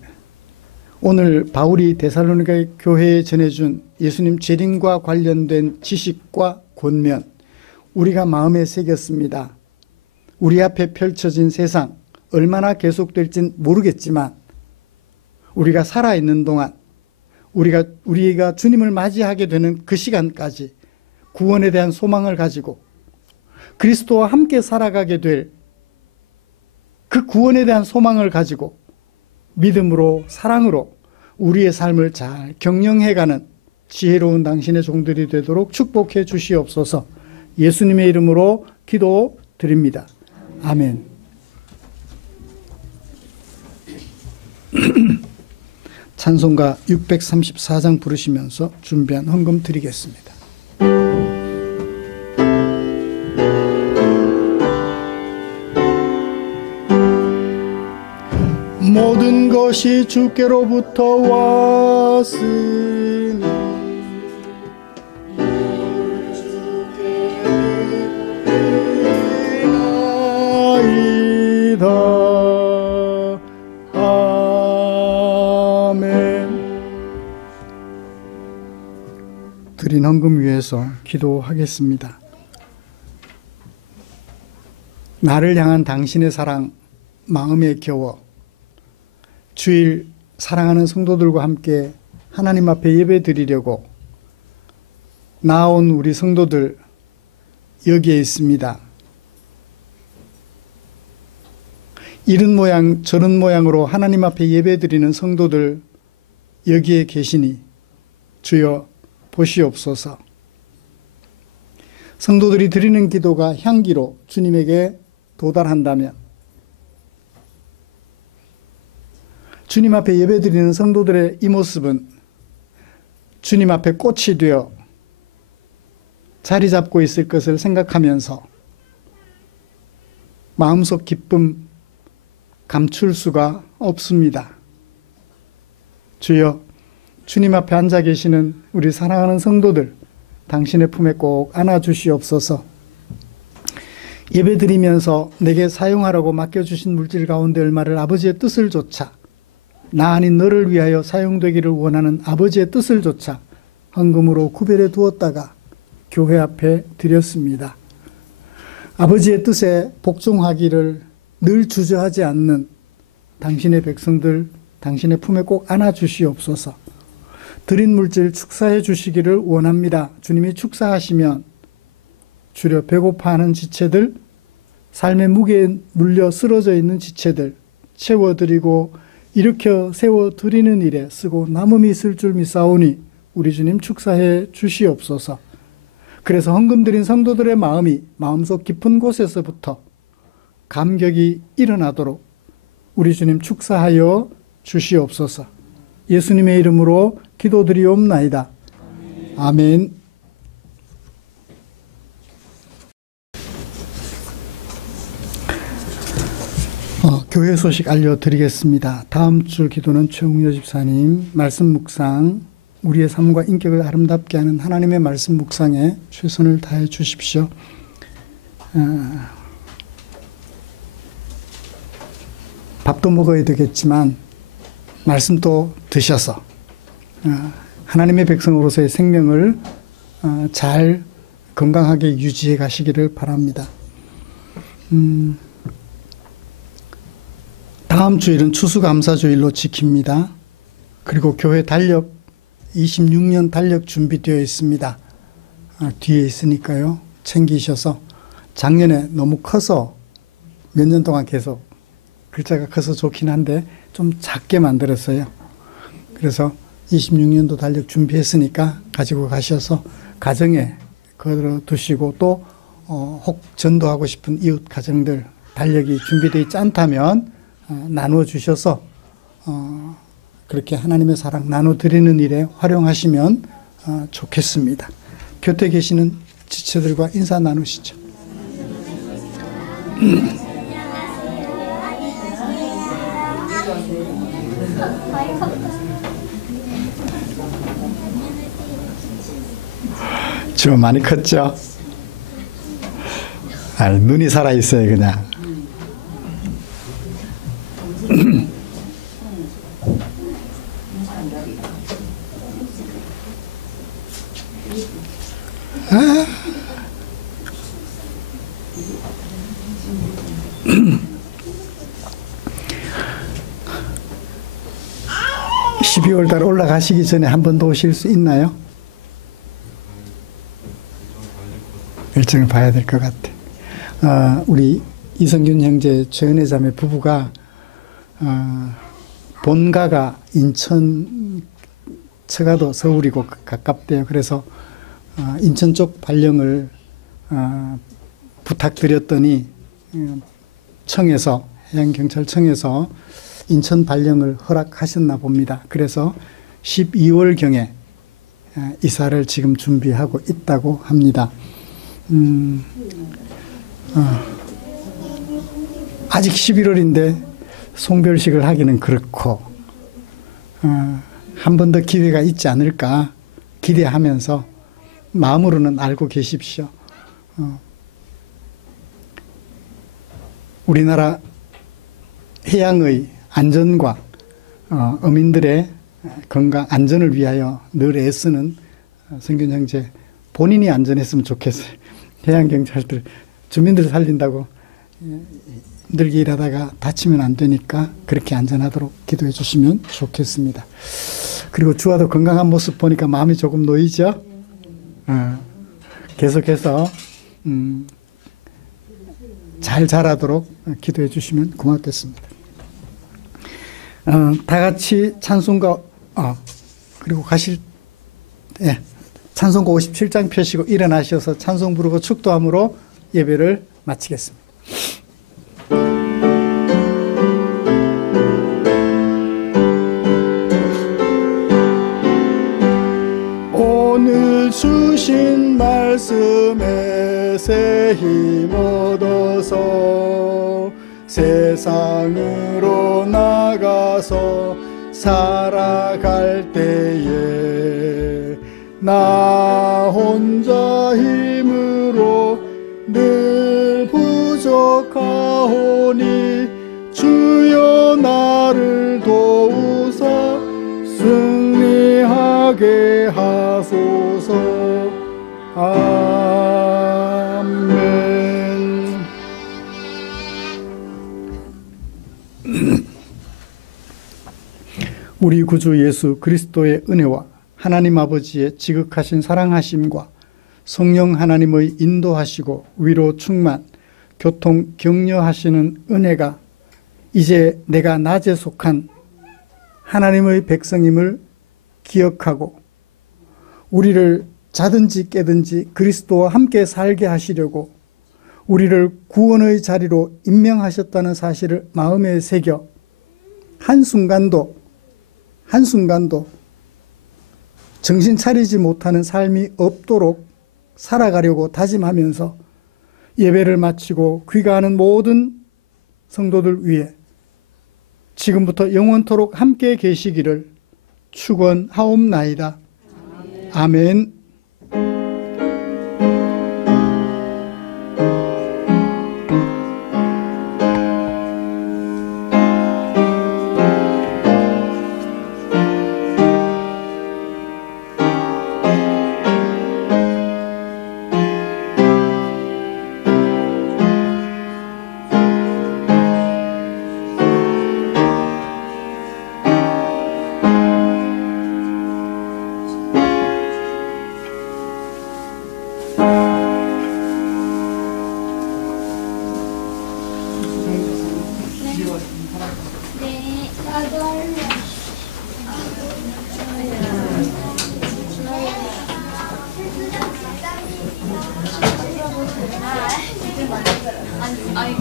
오늘 바울이 데살로니가 교회에 전해준 예수님 재림과 관련된 지식과 권면, 우리가 마음에 새겼습니다. 우리 앞에 펼쳐진 세상 얼마나 계속될진 모르겠지만 우리가 살아있는 동안 우리가 주님을 맞이하게 되는 그 시간까지 구원에 대한 소망을 가지고 그리스도와 함께 살아가게 될 그 구원에 대한 소망을 가지고 믿음으로 사랑으로 우리의 삶을 잘 경영해가는 지혜로운 당신의 종들이 되도록 축복해 주시옵소서. 예수님의 이름으로 기도드립니다. 아멘. 찬송가 634장 부르시면서 준비한 헌금 드리겠습니다. 모든 것이 주께로부터 왔으니 나이다. 드린 헌금 위해서 기도하겠습니다. 나를 향한 당신의 사랑 마음에 겨워 주일 사랑하는 성도들과 함께 하나님 앞에 예배 드리려고 나온 우리 성도들 여기에 있습니다. 이런 모양 저런 모양으로 하나님 앞에 예배 드리는 성도들 여기에 계시니 주여 보시옵소서. 성도들이 드리는 기도가 향기로 주님에게 도달한다면, 주님 앞에 예배 드리는 성도들의 이 모습은 주님 앞에 꽃이 되어 자리 잡고 있을 것을 생각하면서 마음속 기쁨 감출 수가 없습니다. 주여, 주님 앞에 앉아 계시는 우리 사랑하는 성도들 당신의 품에 꼭 안아주시옵소서. 예배드리면서 내게 사용하라고 맡겨주신 물질 가운데 얼마를 아버지의 뜻을 조차, 나 아닌 너를 위하여 사용되기를 원하는 아버지의 뜻을 조차 헌금으로 구별해 두었다가 교회 앞에 드렸습니다. 아버지의 뜻에 복종하기를 늘 주저하지 않는 당신의 백성들 당신의 품에 꼭 안아주시옵소서. 드린 물질 축사해 주시기를 원합니다. 주님이 축사하시면 주려 배고파하는 지체들, 삶의 무게에 물려 쓰러져 있는 지체들 채워드리고 일으켜 세워드리는 일에 쓰고 남음이 있을 줄 믿사오니 우리 주님 축사해 주시옵소서. 그래서 헌금 드린 성도들의 마음이 마음속 깊은 곳에서부터 감격이 일어나도록 우리 주님 축사하여 주시옵소서. 예수님의 이름으로 기도드리옵나이다. 아멘. 교회 소식 알려드리겠습니다. 다음 주 기도는 최웅여 집사님 말씀 묵상, 우리의 삶과 인격을 아름답게 하는 하나님의 말씀 묵상에 최선을 다해 주십시오. 밥도 먹어야 되겠지만 말씀도 드셔서 하나님의 백성으로서의 생명을 잘 건강하게 유지해 가시기를 바랍니다. 다음 주일은 추수감사주일로 지킵니다. 그리고 교회 달력 26년 달력 준비되어 있습니다. 뒤에 있으니까요. 챙기셔서, 작년에 너무 커서 몇 년 동안 계속 글자가 커서 좋긴 한데 좀 작게 만들었어요. 그래서 26년도 달력 준비했으니까 가지고 가셔서 가정에 걸어 두시고, 또 혹 전도하고 싶은 이웃 가정들 달력이 준비되어 있지 않다면 나누어 주셔서 그렇게 하나님의 사랑 나눠드리는 일에 활용하시면 좋겠습니다. 곁에 계시는 지체들과 인사 나누시죠. 저 많이 컸죠? 눈이 살아있어요, 그냥. 아. 12월 달 올라가시기 전에 한 번 더 오실 수 있나요? 일정을 봐야 될 것 같아. 우리 이성균 형제 최은혜 자매 부부가 본가가 인천, 처가도 서울이고 가깝대요. 그래서 인천 쪽 발령을 부탁드렸더니 청에서, 해양경찰청에서 인천 발령을 허락하셨나 봅니다. 그래서 12월경에 이사를 지금 준비하고 있다고 합니다. 아직 11월인데 송별식을 하기는 그렇고 한 번 더 기회가 있지 않을까 기대하면서 마음으로는 알고 계십시오. 우리나라 해양의 안전과 어민들의 건강, 안전을 위하여 늘 애쓰는 성균 형제, 본인이 안전했으면 좋겠어요. 해양경찰들, 주민들 살린다고 힘들게 일하다가 다치면 안 되니까 그렇게 안전하도록 기도해 주시면 좋겠습니다. 그리고 주아도 건강한 모습 보니까 마음이 조금 놓이죠? 계속해서 잘 자라도록 기도해 주시면 고맙겠습니다. 다 같이 찬송가 그리고 가실 때 찬송가 57장 펴시고 일어나셔서 찬송 부르고 축도함으로 예배를 마치겠습니다. 오늘 주신 말씀에 새 힘 얻어서 세상으로 나가서 살아갈 때에 나 혼자 힘으로 늘 부족하오니 주여 나를 도우사 승리하게 하소서. 아멘. 우리 구주 예수 그리스도의 은혜와 하나님 아버지의 지극하신 사랑하심과 성령 하나님의 인도하시고 위로 충만, 교통 격려하시는 은혜가 이제 내가 낮에 속한 하나님의 백성임을 기억하고 우리를 자든지 깨든지 그리스도와 함께 살게 하시려고 우리를 구원의 자리로 임명하셨다는 사실을 마음에 새겨 한순간도 정신 차리지 못하는 삶이 없도록 살아가려고 다짐하면서 예배를 마치고 귀가하는 모든 성도들 위해 지금부터 영원토록 함께 계시기를 축원하옵나이다. 아멘. 아니,